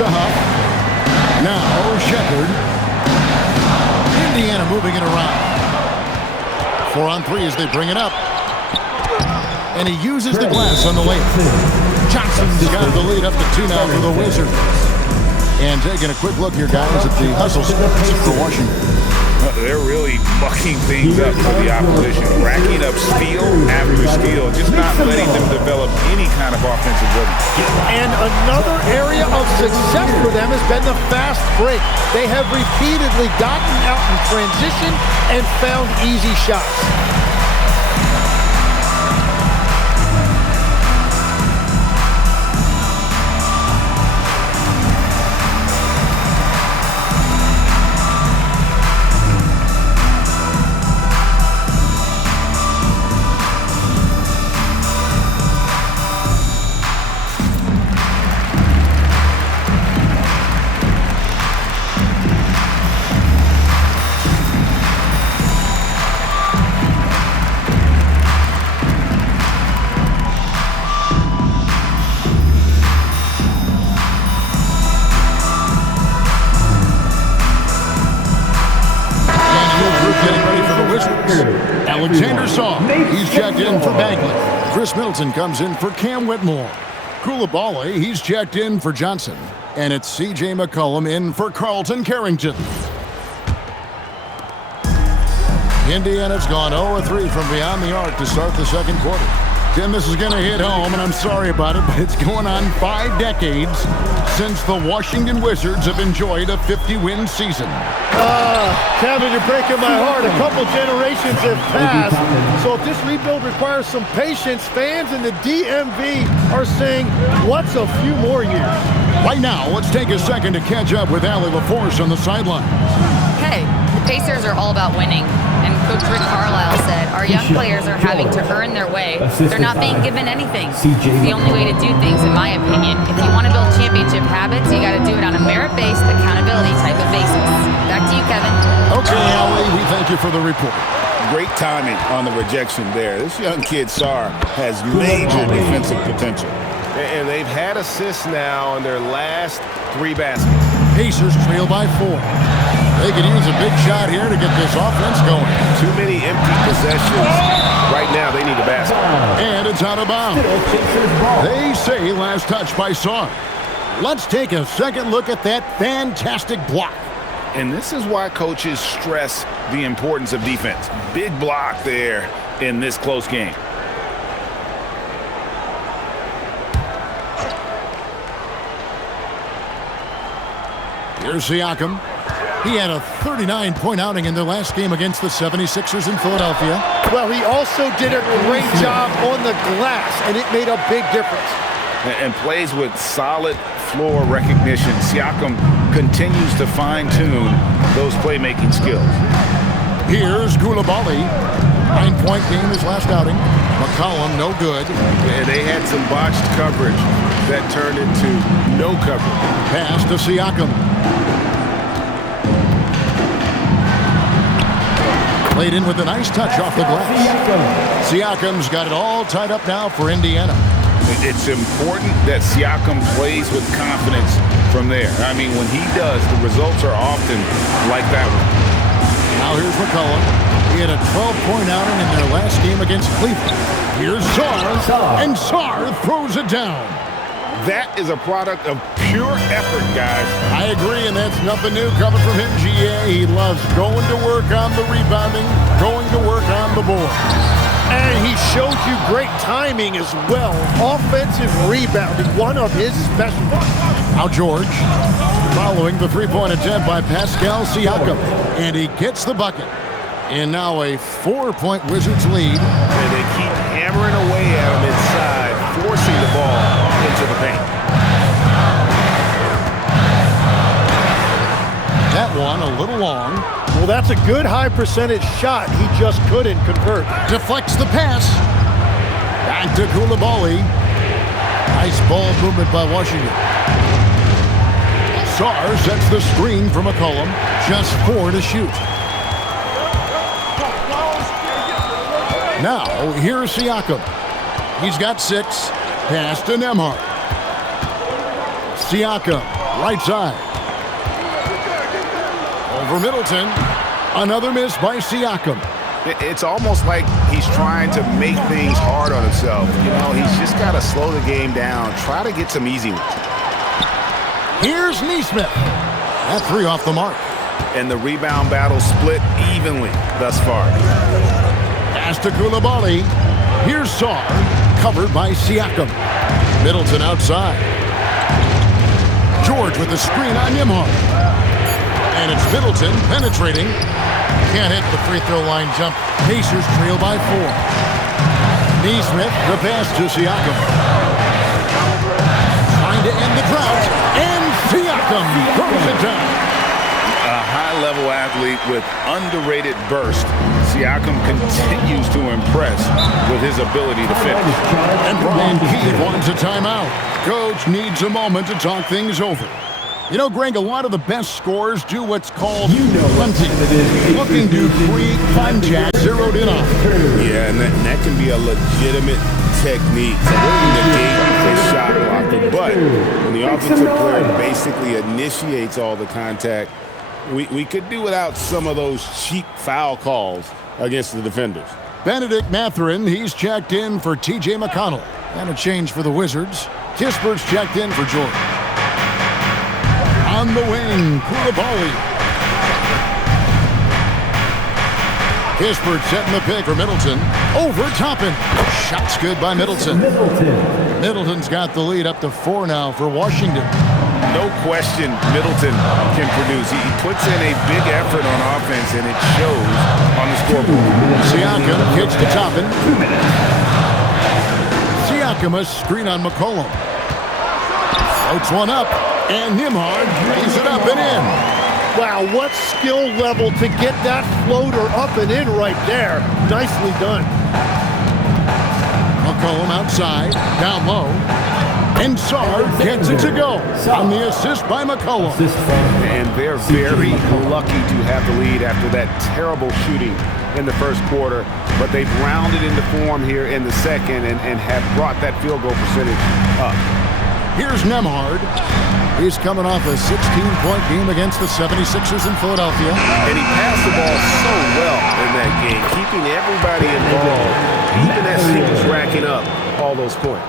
to Huff. Now Shepard. Indiana moving it around. 4 on 3 as they bring it up. And he uses the glass on the layup. Johnson's got the lead up to 2 now for the Wizards. And taking a quick look here, guys, at the hustle for Washington. They're really mucking things up for the opposition, racking up steal after steal, just not letting them develop any kind of offensive rhythm. And another area of success for them has been the fast break. They have repeatedly gotten out in transition and found easy shots. Alexander Saw, he's checked in for Bagley. Chris Middleton comes in for Cam Whitmore. Coulibaly, he's checked in for Johnson. And it's C.J. McCollum in for Carlton Carrington. Indiana's gone 0-3 from beyond the arc to start the second quarter. Tim, this is going to hit home, and I'm sorry about it, but it's going on 5 decades since the Washington Wizards have enjoyed a 50-win season. Kevin, you're breaking my heart. A couple generations have passed. So if this rebuild requires some patience, fans in the DMV are saying, what's a few more years? Right now, let's take a second to catch up with Allie LaForce on the sideline. Hey, the Pacers are all about winning. And Coach Rick Carlisle said, our young players are having to earn their way. They're not being given anything. It's the only way to do things, in my opinion. If you want to build championship habits, you got to do it on a merit-based, accountability type of basis. Back to you, Kevin. Okay, Allie, we thank you for the report. Great timing on the rejection there. This young kid, Sarr, has major defensive potential. And they've had assists now on their last 3 baskets. Pacers trail by 4. They could use a big shot here to get this offense going. Too many empty possessions. Right now, they need a basket. And it's out of bounds. They say last touch by Sarr. Let's take a second look at that fantastic block. And this is why coaches stress the importance of defense. Big block there in this close game. Here's Siakam. He had a 39-point outing in their last game against the 76ers in Philadelphia. Well, he also did a great job on the glass, and it made a big difference. And plays with solid floor recognition. Siakam continues to fine-tune those playmaking skills. Here's Coulibaly. 9-point game his last outing. McCollum, no good. And they had some botched coverage that turned into no coverage. Pass to Siakam. Played in with a nice touch off the glass. Siakam's got it all tied up now for Indiana. It's important that Siakam plays with confidence from there. I mean, when he does, the results are often like that one. Now here's McCollum. He had a 12-point outing in their last game against Cleveland. Here's Sarr, and Sarr throws it down. That is a product of pure effort, guys. I agree, and that's nothing new coming from him, GA. He loves going to work on the rebounding, going to work on the board. And he showed you great timing as well. Offensive rebounding, one of his specialties. Now George, following the 3-point attempt by Pascal Siakam. And he gets the bucket. And now a 4-point Wizards lead. And they keep hammering away at him inside, forcing the ball into the paint. That one a little long. Well, that's a good high percentage shot. He just couldn't convert. Deflects the pass. Back to Coulibaly. Nice ball movement by Washington. Sarr sets the screen for McCollum. Just 4 to shoot. Now, here's Siakam. He's got 6. Pass to Nembhard. Siakam Right side. Over Middleton. Another miss by Siakam. It's almost like he's trying to make things hard on himself. You know, he's just got to slow the game down. Try to get some easy ones. Here's Nesmith. That three off the mark. And the rebound battle split evenly thus far. Pass to Koulibaly. Here's Sarr. Covered by Siakam. Middleton outside. George with the screen on Nembhard. And it's Middleton penetrating. Can't hit the free throw line jump. Pacers trail by 4. Nesmith, the pass to Siakam. Trying to end the drought. And Siakam throws it down. A high-level athlete with underrated burst. Siakam continues to impress with his ability to finish. And Brian Keith wants a timeout. Coach needs a moment to talk things over. You know, Greg, a lot of the best scorers do what's called punting. Looking to create contact zeroed in on. Yeah, and that can be a legitimate technique to negate a shot blocker. But when the offensive player basically initiates all the contact, we could do without some of those cheap foul calls against the defenders. Benedict Mathurin, he's checked in for T.J. McConnell. And a change for the Wizards. Kispert's checked in for Jordan. On the wing, Koulibaly. Kispert setting the pick for Middleton. Over Toppin. Shots good by Middleton. Middleton's got the lead up to 4 now for Washington. No question Middleton can produce. He puts in a big effort on offense, and it shows on the scoreboard. Siakam kicks to Toppin. Siakam a screen on McCollum. Floats one up, and Nembhard brings it up and in. Wow, what skill level to get that floater up and in right there. Nicely done. McCollum outside, down low. And Sarr gets it to go on the assist by McCollum. And they're very lucky to have the lead after that terrible shooting in the first quarter. But they've rounded into form here in the second and have brought that field goal percentage up. Here's Nembhard. He's coming off a 16-point game against the 76ers in Philadelphia. And he passed the ball so well in that game, keeping everybody involved, even as he was racking up all those points.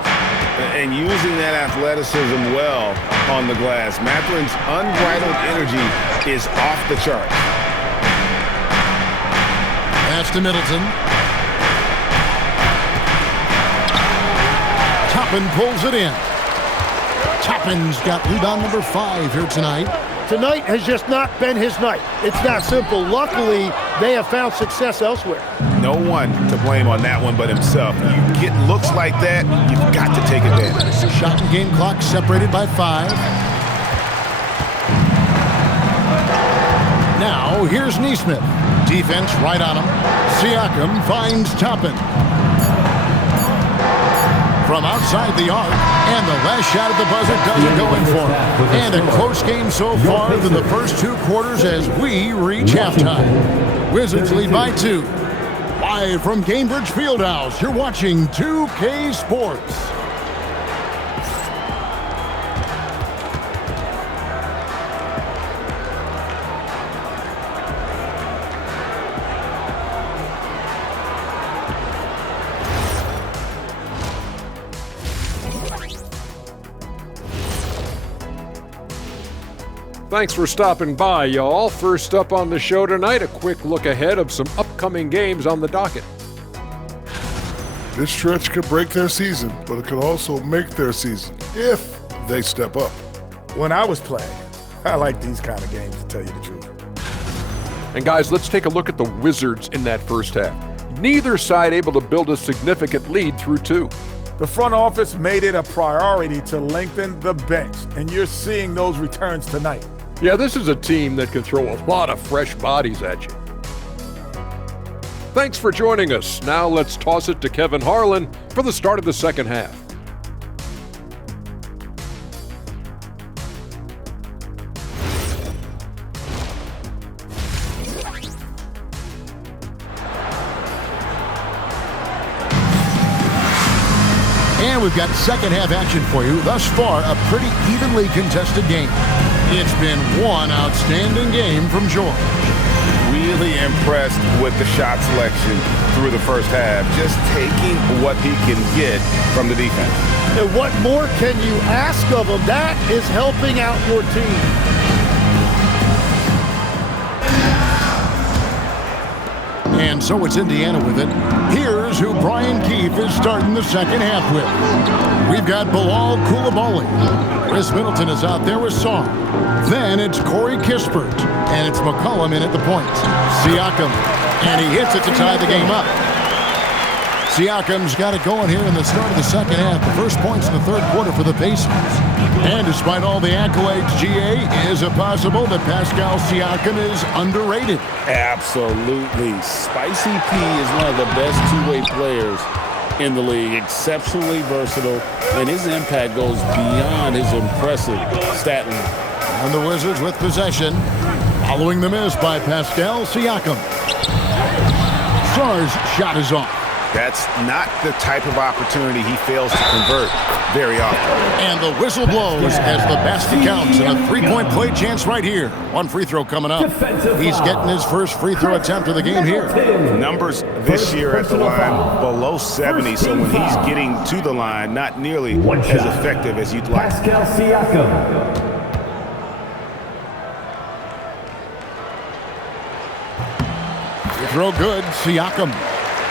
And using that athleticism well on the glass. Mathurin's unbridled energy is off the charts. Pass to Middleton. Toppin pulls it in. Toppin's got rebound number 5 here tonight. Tonight has just not been his night. It's that simple. Luckily, they have found success elsewhere. No one to blame on that one but himself. You get looks like that, you've got to take advantage. Shot and game clock separated by 5. Now, here's Nesmith. Defense right on him. Siakam finds Toppin. From outside the arc, and the last shot at the buzzer doesn't go in for him. And a close game so far than the first 2 quarters as we reach halftime. Wizards lead by 2. Live from Cambridge Fieldhouse, you're watching 2K Sports. Thanks for stopping by, y'all. First up on the show tonight, a quick look ahead of some upcoming games on the docket. This stretch could break their season, but it could also make their season if they step up. When I was playing, I like these kind of games, to tell you the truth. And guys, let's take a look at the Wizards in that first half. Neither side able to build a significant lead through 2. The front office made it a priority to lengthen the bench, and you're seeing those returns tonight. Yeah, this is a team that can throw a lot of fresh bodies at you. Thanks for joining us. Now let's toss it to Kevin Harlan for the start of the second half. And And we've got second half action for you. Thus far, a pretty evenly contested game. It's been one outstanding game from George. Really impressed with the shot selection through the first half. Just taking what he can get from the defense. And what more can you ask of him? That is helping out your team. And so it's Indiana with it. Here's who Brian Keefe is starting the second half with. We've got Bilal Coulibaly. Chris Middleton is out there with Song. Then it's Corey Kispert. And it's McCollum in at the point. Siakam. And he hits it to tie the game up. Siakam's got it going here in the start of the second half. The first points in the third quarter for the Pacers. And despite all the accolades, GA, is it possible that Pascal Siakam is underrated? Absolutely. Spicy P is one of the best two-way players in the league. Exceptionally versatile, and his impact goes beyond his impressive stat line. And the Wizards with possession, following the miss by Pascal Siakam. Sarr's shot is off. That's not the type of opportunity he fails to convert very often. And the whistle blows as the basket counts and a three-point play chance right here. One free throw coming up. He's getting his first free throw attempt of the game here. Numbers this year at the line below 70, so when he's getting to the line, not nearly as effective as you'd like. Pascal Siakam. Throw good, Siakam.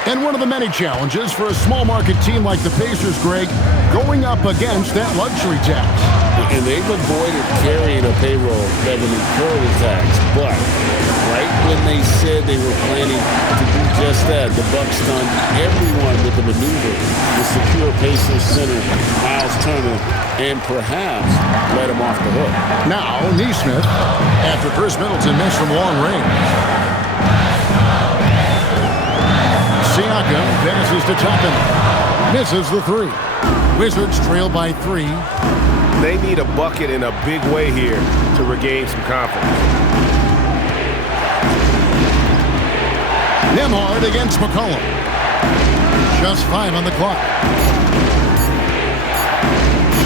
And one of the many challenges for a small market team like the Pacers, Greg, going up against that luxury tax. And they've avoided carrying a payroll that would incur the tax. But right when they said they were planning to do just that, the Bucks stunned everyone with the maneuver to secure Pacers center Miles Turner and perhaps let him off the hook. Now, Neesmith, after Chris Middleton missed from long range. Siakam passes to Toppin. Misses the three. Wizards trail by 3. They need a bucket in a big way here to regain some confidence. Nembhard against McCollum. Just 5 on the clock.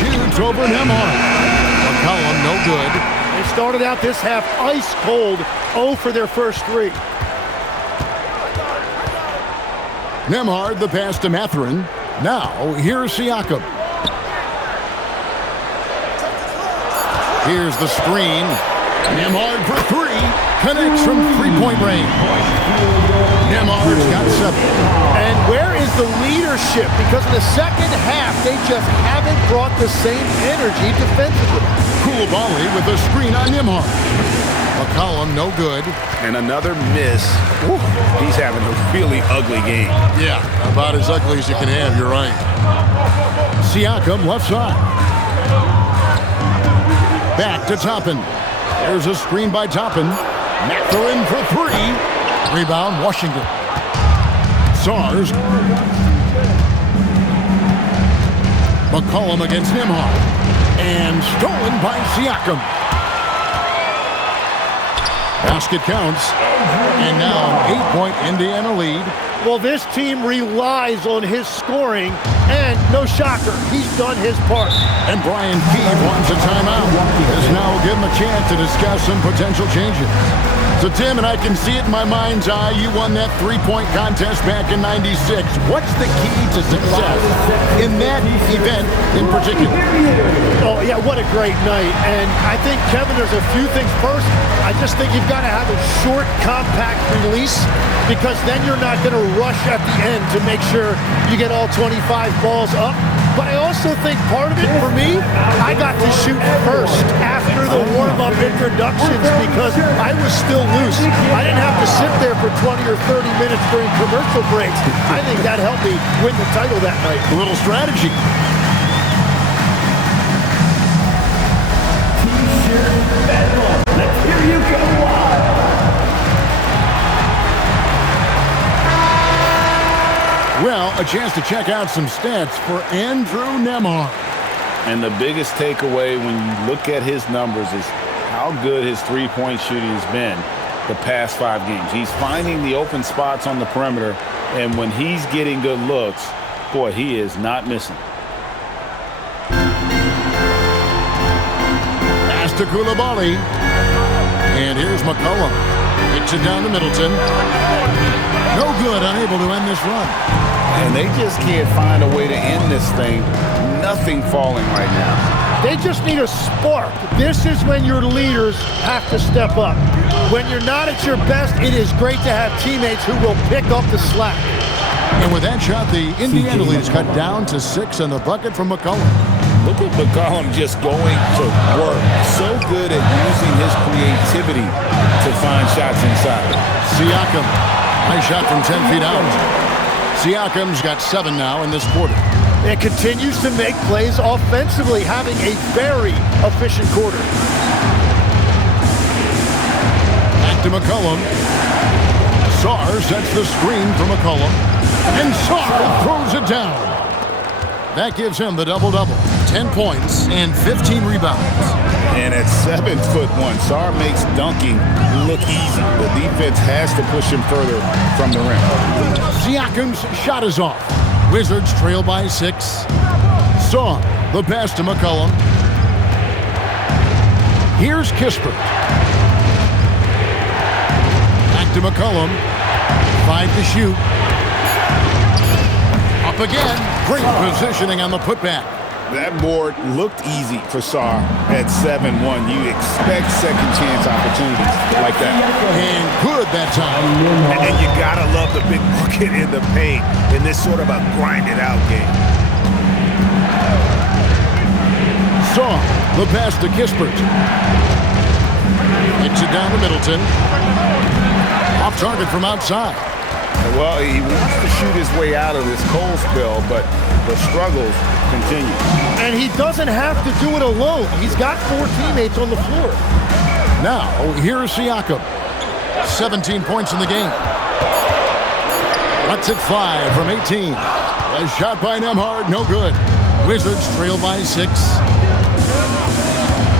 Shoots over Nembhard. McCollum no good. They started out this half ice cold, 0 for their first 3. Nembhard the pass to Mathurin. Now, here's Siakam. Here's the screen. Nembhard for 3. Connects from three-point range. Nembhard's got 7. And where is the leadership? Because in the second half, they just haven't brought the same energy defensively. Coulibaly with a screen on Nembhard. McCollum no good. And another miss. Ooh, he's having a really ugly game. Yeah, about as ugly as you can have, you're right. Siakam left side. Back to Toppin. There's a screen by Toppin. Mathurin for 3. Rebound, Washington. Sarrs. McCollum against Nembhard. And stolen by Siakam. Basket counts. And now an 8-point Indiana lead. Well, this team relies on his scoring, and no shocker, he's done his part. And Brian Keefe wants a timeout. This now will give him a chance to discuss some potential changes. So, Tim, and I can see it in my mind's eye, you won that three-point contest back in '96. What's the key to success in that event in particular? Oh, yeah, what a great night. And I think, Kevin, there's a few things. First, I just think you've got to have a short, compact release, because then you're not going to rush at the end to make sure you get all 25 balls up. But I also think part of it, for me, I got to shoot first after the warm-up introductions because I was still loose. I didn't have to sit there for 20 or 30 minutes during commercial breaks. I think that helped me win the title that night. A little strategy. Let's hear you go wild. Well, a chance to check out some stats for Andrew Nembhard. And the biggest takeaway when you look at his numbers is how good his three-point shooting has been the past 5 games. He's finding the open spots on the perimeter, and when he's getting good looks, boy, he is not missing. to Koulibaly. And here's McCollum. Hits it down to Middleton. No good, unable to end this run. And they just can't find a way to end this thing. Nothing falling right now. They just need a spark. This is when your leaders have to step up. When you're not at your best, it is great to have teammates who will pick up the slack. And with that shot, the Indiana lead is cut down to 6 and the bucket from McCollum. Look at McCollum just going to work. So good at using his creativity to find shots inside. Siakam. Nice shot from 10 feet out. Siakam's got 7 now in this quarter. It continues to make plays offensively, having a very efficient quarter. Back to McCollum. Sarr sets the screen for McCollum. And Sarr throws it down. That gives him the double-double. 10 points and 15 rebounds. And at 7'1", Sarr makes dunking look easy. The defense has to push him further from the rim. Siakam's shot is off. Wizards trail by 6. Sarr, the pass to McCollum. Here's Kispert. Back to McCollum. 5 to shoot. Up again. Great positioning on the putback. That board looked easy for Sarr at 7'1". You expect second chance opportunities like that. And good that time. And you gotta love the big bucket in the paint in this sort of a grinded out game. Sarr, the pass to Kispert. Hits it down to Middleton. Off target from outside. Well, he wants to shoot his way out of this cold spell, but the struggles continue. And he doesn't have to do it alone. He's got 4 teammates on the floor. Now, here's Siakam. 17 points in the game. Lets it fly from 18. A shot by Nembhard, no good. Wizards trail by 6.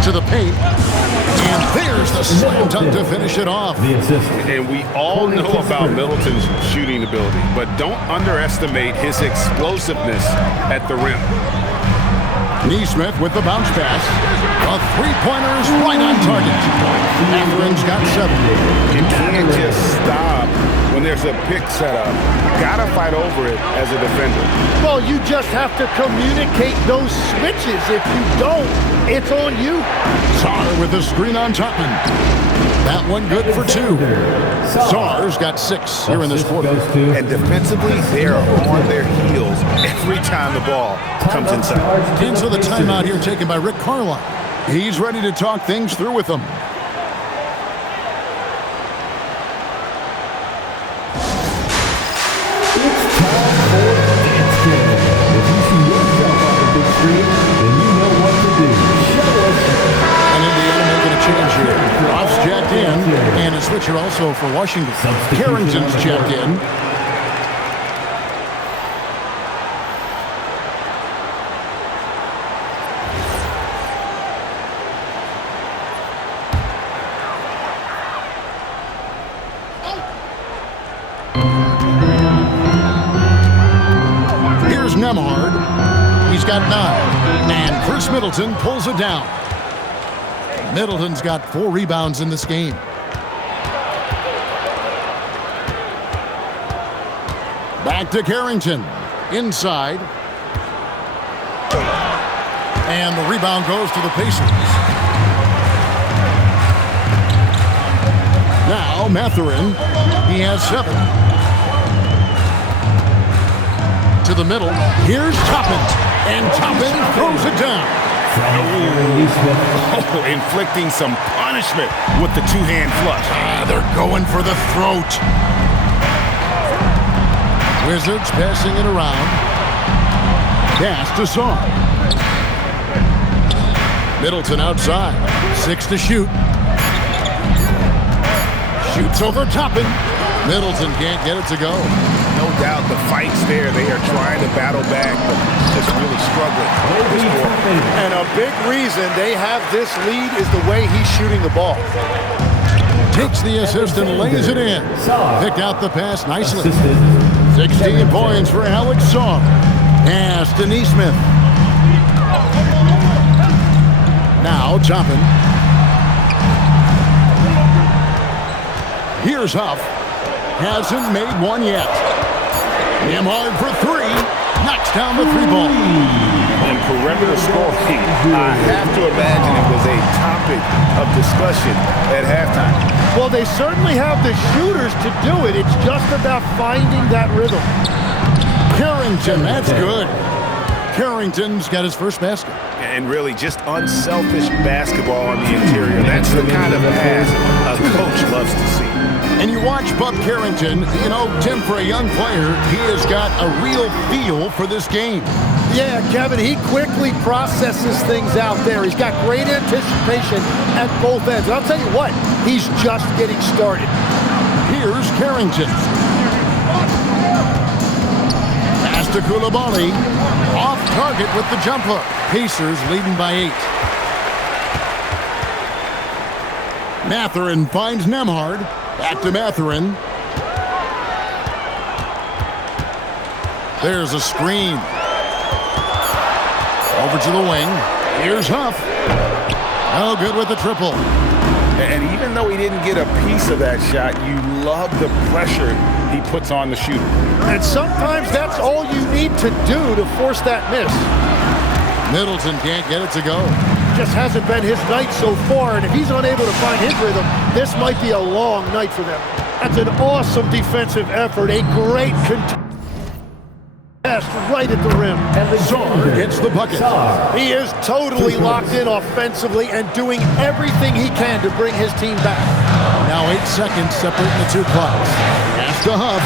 To the paint. And there's the slam dunk to finish it off. And we all know about Middleton's shooting ability, but don't underestimate his explosiveness at the rim. Neesmith with the bounce pass. A three-pointer's right on target. Matherin's got 7. You can't just stop when there's a pick set up. You gotta fight over it as a defender. Well, you just have to communicate those switches. If you don't, it's on you. Sarr with the screen on Topman. That one good for 2. Sarr's got 6 here in this quarter. And defensively, they are on their heels every time the ball comes inside. Into the timeout here taken by Rick Carlisle. He's ready to talk things through with them. And a switcher also for Washington. Carrington's checked in. Here's Nembhard. He's got 9. And Chris Middleton pulls it down. Middleton's got 4 rebounds in this game. Back to Carrington. Inside. And the rebound goes to the Pacers. Now Mathurin. He has 7. To the middle. Here's Toppin. And Toppin throws it down. Inflicting some punishment with the 2-hand flush. They're going for the throat. Wizards passing it around. Pass to Sarr. Middleton outside. 6 to shoot. Shoots over Toppin. Middleton can't get it to go. No doubt the fight's there. They are trying to battle back, but just really struggling. And a big reason they have this lead is the way he's shooting the ball. Takes the assist and lays it in. Picked out the pass nicely. 16 points for Alex Sarr. Pass to Neesmith. Now Toppin. Here's Huff. Hasn't made one yet. Nembhard for three. Knocks down the three ball. And perimeter scoring, I have to imagine it was a topic of discussion at halftime. Well, they certainly have the shooters to do it. It's just about finding that rhythm. Carrington, that's good. Carrington's got his first basket. And really just unselfish basketball on the interior. That's the kind of pass a coach loves to see. And you watch Bub Carrington, you know, Tim, for a young player, he has got a real feel for this game. Yeah, Kevin, he quickly processes things out there. He's got great anticipation at both ends. And I'll tell you what, he's just getting started. Here's Carrington. Pass to Coulibaly. Off target with the jump hook. Pacers leading by 8. Mathurin finds Nembhard. Back to Mathurin. There's a screen. Over to the wing. Here's Huff. No good with the triple. And even though he didn't get a piece of that shot, you love the pressure he puts on the shooter. And sometimes that's all you need to do to force that miss. Middleton can't get it to go. Just hasn't been his night so far, and if he's unable to find his rhythm, this might be a long night for them. That's an awesome defensive effort, a great contest right at the rim. And the Czar gets the bucket. He is totally locked in offensively and doing everything he can to bring his team back. Now 8 seconds separating the two clocks. Pass to Huff.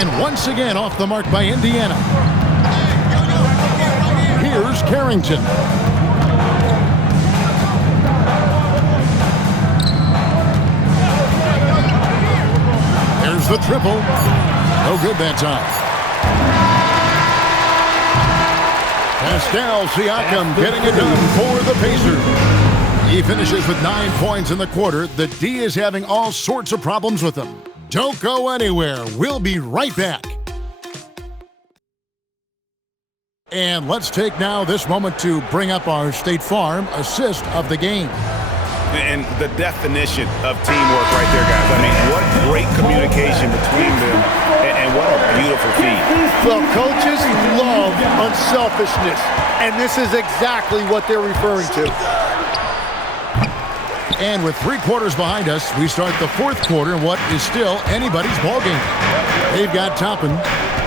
And once again off the mark by Indiana. Here's Carrington. There's the triple. No good that time. Pascal Siakam getting it done for the Pacers. He finishes with 9 points in the quarter. The D is having all sorts of problems with him. Don't go anywhere. We'll be right back. And let's take now this moment to bring up our State Farm assist of the game. And the definition of teamwork right there, guys. I mean, what great communication between them, and what a beautiful feed. Well, coaches love unselfishness, and this is exactly what they're referring to. And with 3 quarters behind us, we start the 4th quarter in what is still anybody's ballgame. They've got Toppin,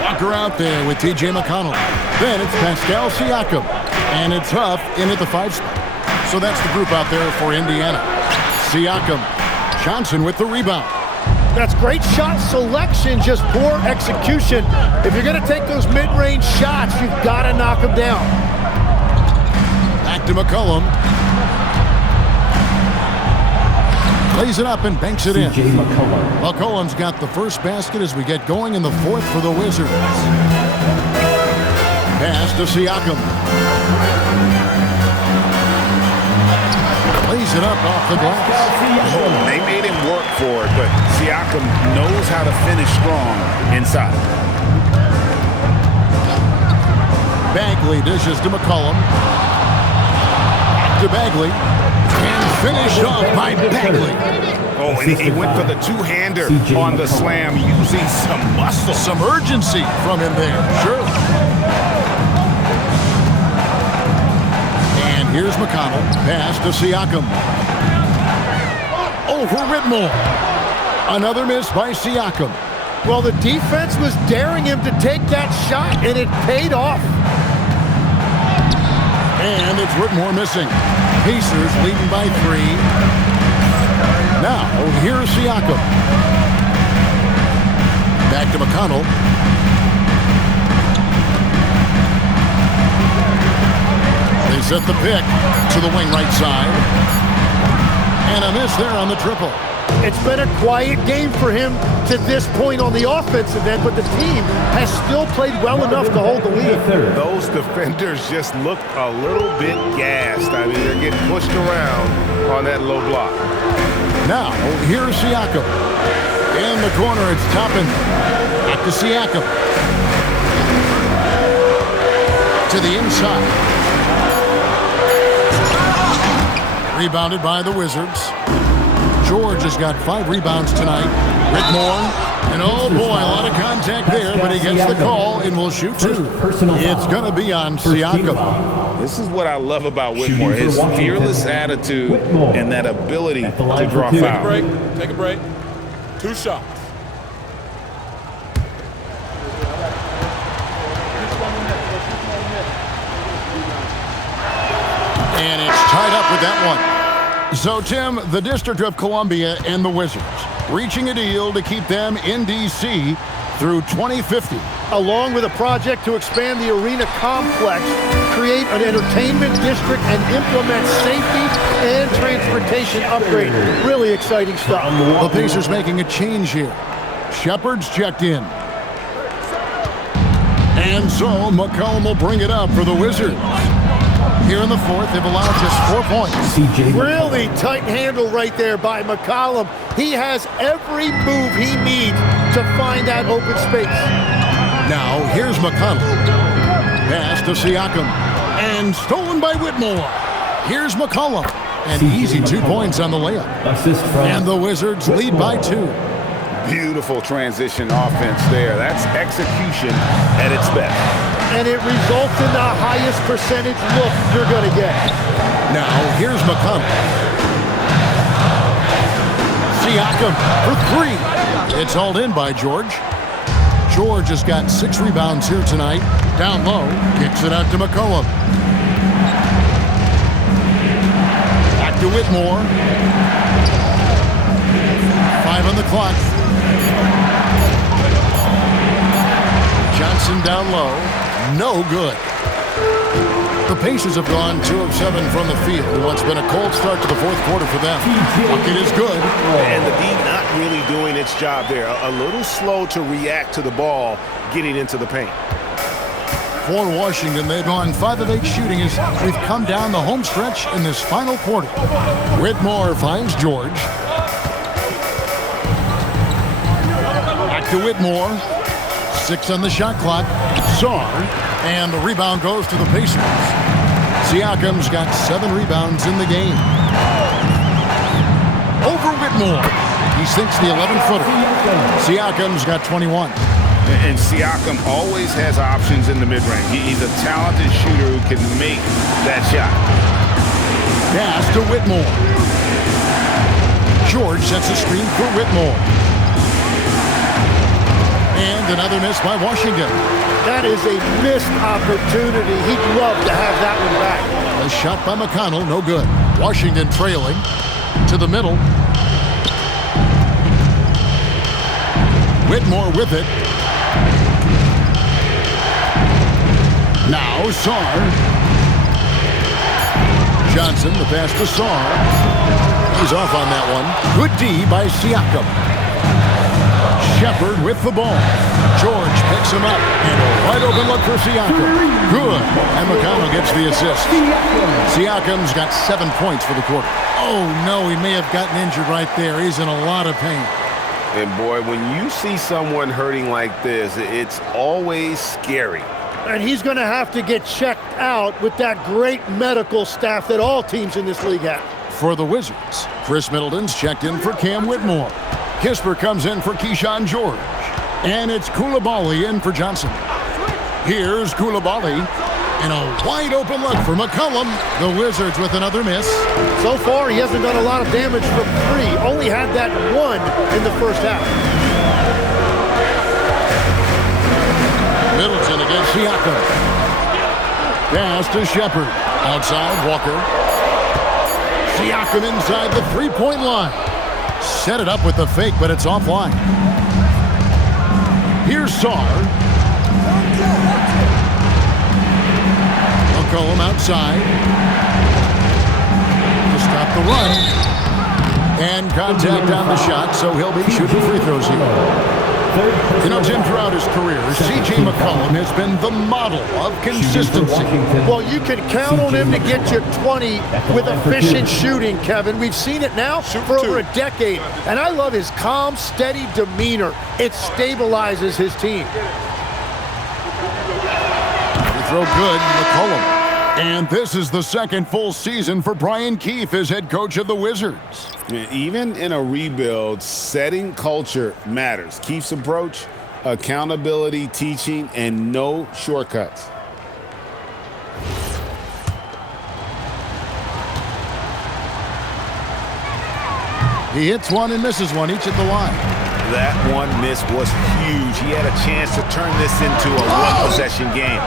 Walker out there with T.J. McConnell. Then it's Pascal Siakam, and it's Huff in at the 5 spot. So that's the group out there for Indiana. Siakam, Johnson with the rebound. That's great shot selection, just poor execution. If you're going to take those mid-range shots, you've got to knock them down. Back to McCollum. Lays it up and banks it in. McCollum's got the first basket as we get going in the 4th for the Wizards. Pass to Siakam. Lays it up off the glass. Oh, they made him work for it, but Siakam knows how to finish strong inside. Bagley dishes to McCollum. Back to Bagley. And finished off by Bagley. Oh, and he went for the two-hander on the slam, using some muscle. Some urgency from him there, surely. And here's McConnell. Pass to Siakam. Over Whitmore. Another miss by Siakam. Well, the defense was daring him to take that shot, and it paid off. And it's Whitmore missing. Pacers leading by 3. Now, here's Siakam. Back to McConnell. They set the pick to the wing right side. And a miss there on the triple. It's been a quiet game for him to this point on the offensive end, but the team has still played well enough to hold the lead. Those defenders just looked a little bit gassed. I mean, they're getting pushed around on that low block. Now, here's Siakam. In the corner, it's Toppin. Back to Siakam. To the inside. Rebounded by the Wizards. George has got 5 rebounds tonight. Whitmore, and oh boy, a lot of contact there, but he gets the call and will shoot 2. It's going to be on Siakam. This is what I love about Whitmore, his fearless attitude and that ability to draw fouls. Take a break. 2 shots. And it's tied up with that one. So, Tim, the District of Columbia and the Wizards reaching a deal to keep them in D.C. through 2050. Along with a project to expand the arena complex, create an entertainment district, and implement safety and transportation upgrade. Really exciting stuff. The Pacers making a change here. Shepard's checked in. And so McCollum will bring it up for the Wizards. Here in the 4th, they've allowed just 4 points. Really tight handle right there by McCollum. He has every move he needs to find that open space. Now, here's McConnell. Pass to Siakam. And stolen by Whitmore. Here's McCollum. An easy 2 points on the layup. And the Wizards lead by 2. Beautiful transition offense there. That's execution at its best. And it results in the highest percentage look you're going to get. Now, here's McConnell. Siakam for 3. It's hauled in by George. George has got 6 rebounds here tonight. Down low, kicks it out to McCollum. Back to Whitmore. 5 on the clock. Johnson down low. No good. The Pacers have gone 2 of 7 from the field in what's been a cold start to the 4th quarter for them. Bucket is good. And the D not really doing its job there. A little slow to react to the ball getting into the paint. For Washington, they've gone 5 of 8 shooting as we've come down the home stretch in this final quarter. Whitmore finds George. Back to Whitmore. 6 on the shot clock. Sarr. And the rebound goes to the Pacers. Siakam's got 7 rebounds in the game. Over Whitmore. He sinks the 11-footer. Siakam's got 21. And Siakam always has options in the mid-range. He's a talented shooter who can make that shot. Pass to Whitmore. George sets a screen for Whitmore. And another miss by Washington. That is a missed opportunity. He'd love to have that one back. A shot by McConnell, no good. Washington trailing to the middle. Whitmore with it. Now Sarr. Johnson, the pass to Sarr. He's off on that one. Good D by Siakam. Shepard with the ball. George picks him up. And a wide open look for Siakam. Good. And McConnell gets the assist. Siakam's got 7 points for the quarter. Oh, no, he may have gotten injured right there. He's in a lot of pain. And boy, when you see someone hurting like this, it's always scary. And he's going to have to get checked out with that great medical staff that all teams in this league have. For the Wizards, Chris Middleton's checked in for Cam Whitmore. Kisper comes in for Keyshawn George. And it's Coulibaly in for Johnson. Here's Coulibaly. And a wide open look for McCollum. The Wizards with another miss. So far, he hasn't done a lot of damage from 3. Only had that 1 in the first half. Middleton against Siakam. Pass to Shepard. Outside, Walker. Siakam inside the 3-point line. Set it up with the fake, but it's offline. Here's Sarr. McCollum outside. To stop the run. And contact on the shot, so he'll be shooting free throws here. You know, Jim, throughout his career, C.J. McCollum has been the model of consistency. Well, you can count on him to get you 20 with efficient shooting, Kevin. We've seen it now for over a decade. And I love his calm, steady demeanor. It stabilizes his team. Free throw good, McCollum. And this is the second full season for Brian Keefe as head coach of the Wizards. Even in a rebuild, setting culture matters. Keefe's approach, accountability, teaching, and no shortcuts. He hits one and misses one, each at the line. That one miss was huge. He had a chance to turn this into a one-possession game.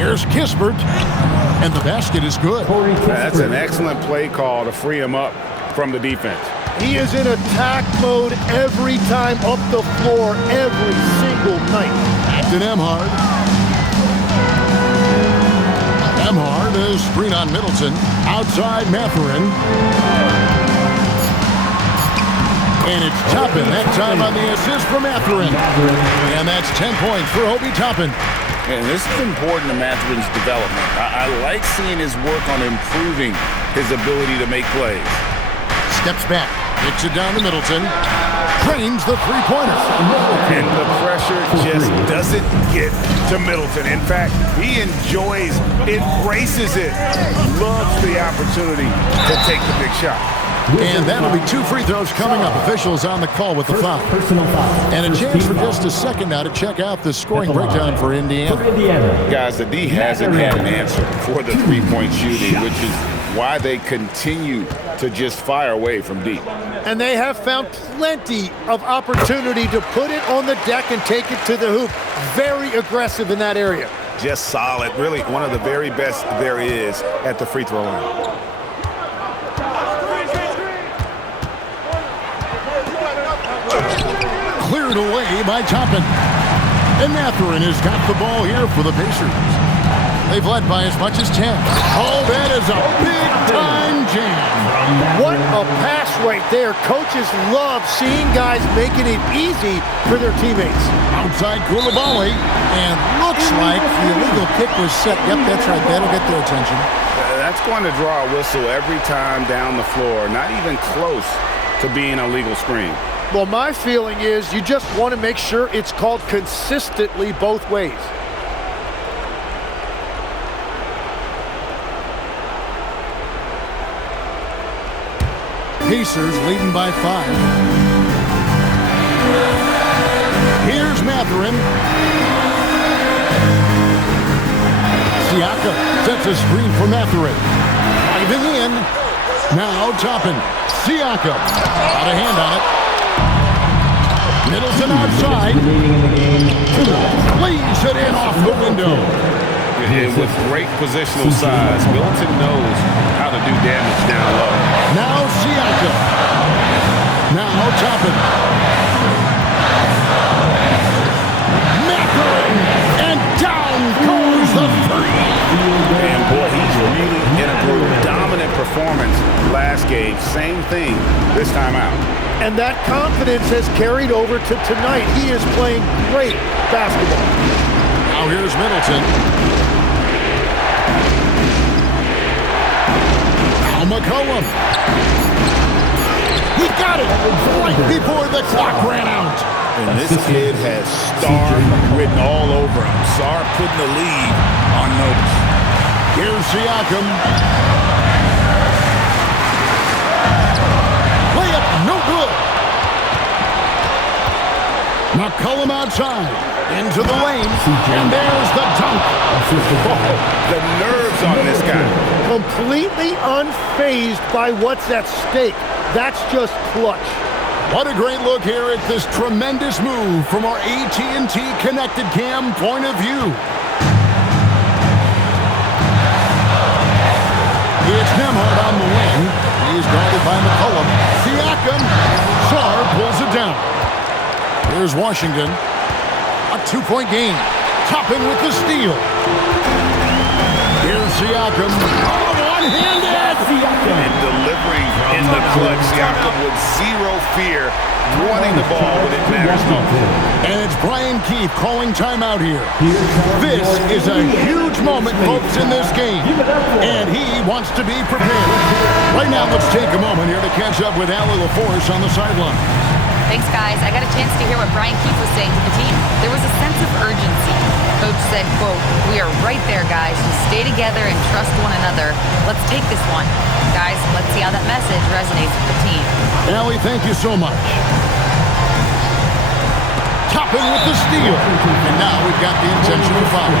Here's Kispert, and the basket is good. That's an excellent play call to free him up from the defense. He is in attack mode every time up the floor, every single night. Acton Emhard. Emhard is screen on Middleton. Outside Mathurin. And it's Toppin that time on the assist for Mathurin. And that's 10 points for Obi Toppin. And this is important to Mathurin's development. I like seeing his work on improving his ability to make plays. Steps back, kicks it down to Middleton, drains the three-pointer. And the pressure just doesn't get to Middleton. In fact, he enjoys, embraces it, loves the opportunity to take the big shot. And that'll be 2 free throws coming up. Officials on the call with the foul. And a chance for just a second now to check out the scoring breakdown for Indiana. Guys, the D hasn't had an answer for the three-point shooting, which is why they continue to just fire away from deep. And they have found plenty of opportunity to put it on the deck and take it to the hoop. Very aggressive in that area. Just solid. Really one of the very best there is at the free throw line. Cleared away by Toppin. And Mathurin has got the ball here for the Pacers. They've led by as much as 10. Oh, that is a big-time jam. What a pass right there. Coaches love seeing guys making it easy for their teammates. Outside Koulibaly, and looks like the illegal kick was set. Yep, that's right. That'll get their attention. That's going to draw a whistle every time down the floor. Not even close to being a legal screen. Well, my feeling is you just want to make sure it's called consistently both ways. Pacers leading by 5. Here's Mathurin. Siakam sets a screen for Mathurin. Driving in. Now Toppin. Siakam. Got a hand on it. Middleton outside. Leaves it in off the window. And with great positional size, Middleton knows how to do damage down low. Now Siakam. Now Toppin. Mathurin. And down goes the three. And boy, he's really in a dominant performance last game. Same thing this time out. And that confidence has carried over to tonight. He is playing great basketball. Now here's Middleton. Now McCollum. He got it right before the clock ran out. And this kid has star written all over him. Sarr putting the lead on notice. Here's Siakam. Layup, no good. McCollum outside. Into the lane. And there's the dunk. The nerves on this guy. Completely unfazed by what's at stake. That's just clutch. What a great look here at this tremendous move from our AT&T Connected Cam point of view. It's Nembhard on the wing. He's guarded by McCollum. Siakam. Sarr pulls it down. Here's Washington. A 2-point game. Toppin with the steal. Here's Siakam. Oh, one-handed. And delivering in the clutch. Siakam with zero fear, wanting the ball when it matters most. And it's Brian Keefe calling timeout here. This is a huge moment, folks, in this game. And he wants to be prepared. Right now, let's take a moment here to catch up with Allie LaForce on the sideline. Thanks, guys. I got a chance to hear what Brian Keefe was saying to the team. There was a sense of urgency. Coach said, quote, "We are right there, guys. Just stay together and trust one another. Let's take this one." Guys, let's see how that message resonates with the team. Allie, thank you so much. Toppin with the steal. And now we've got the intentional foul.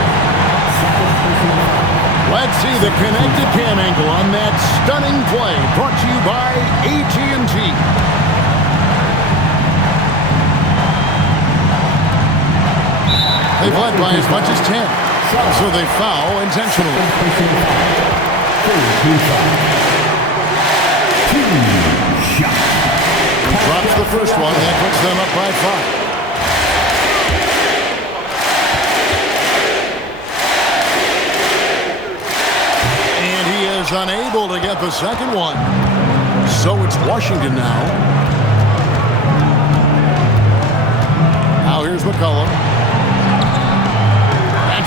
Let's see the connected cam angle on that stunning play. Brought to you by AT&T. They've led by as much as 10, so they foul intentionally. He drops the first one. That puts them up by 5. And he is unable to get the second one. So it's Washington now. Now here's McCollum.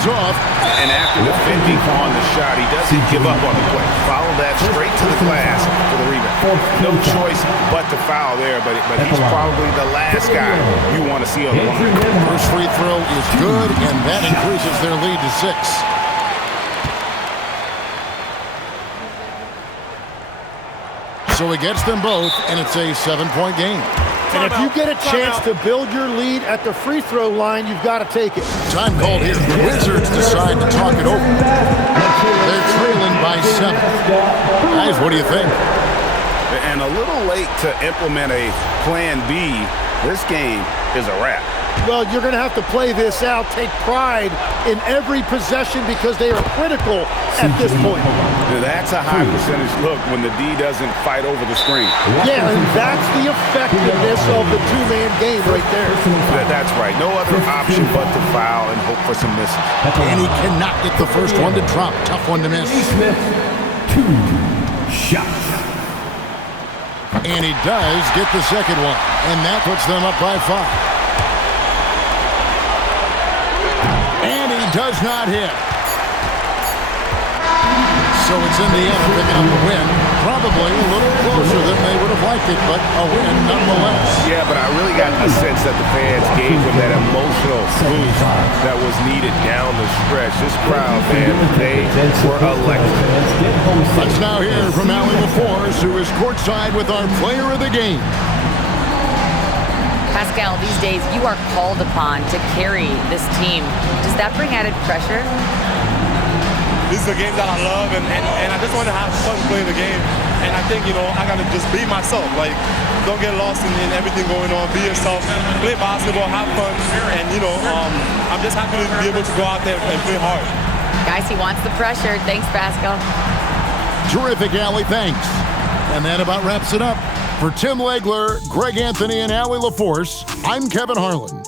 Off. And after defending on the shot, he doesn't give up on the play. Follow that straight to the glass for the rebound. No choice but to foul there, but he's probably the last guy you want to see on the line. First free throw is good, and that increases their lead to 6. So he gets them both, and it's a 7-point game. And if you get a chance to build your lead at the free throw line, you've got to take it. Time called here. The Wizards decide to talk it over. They're trailing by 7. Guys, what do you think? And a little late to implement a plan B. This game is a wrap. Well, you're going to have to play this out, take pride in every possession because they are critical at this point. That's a high percentage look when the D doesn't fight over the screen. Yeah, and that's the effectiveness of the two-man game right there. That's right. No other option but to foul and hope for some misses. And he cannot get the first one to drop. Tough one to miss. Smith, 2 shots. And he does get the second one. And that puts them up by 5. And he does not hit. So it's Indiana picking up the win. Probably a little closer than they would have liked it, but a win nonetheless. Yeah, but I really got the sense that the fans gave them that emotional boost that was needed down the stretch. This crowd, man, they were electric. Let's now hear from Allie LaForce, who is courtside with our player of the game. Pascal, these days you are called upon to carry this team. Does that bring added pressure? This is a game that I love, and I just want to have fun playing the game. And I think, I got to just be myself. Like, don't get lost in everything going on. Be yourself. Play basketball, have fun. And, I'm just happy to be able to go out there and play hard. Guys, he wants the pressure. Thanks, Pascal. Terrific, Allie. Thanks. And that about wraps it up. For Tim Legler, Greg Anthony, and Allie LaForce, I'm Kevin Harlan.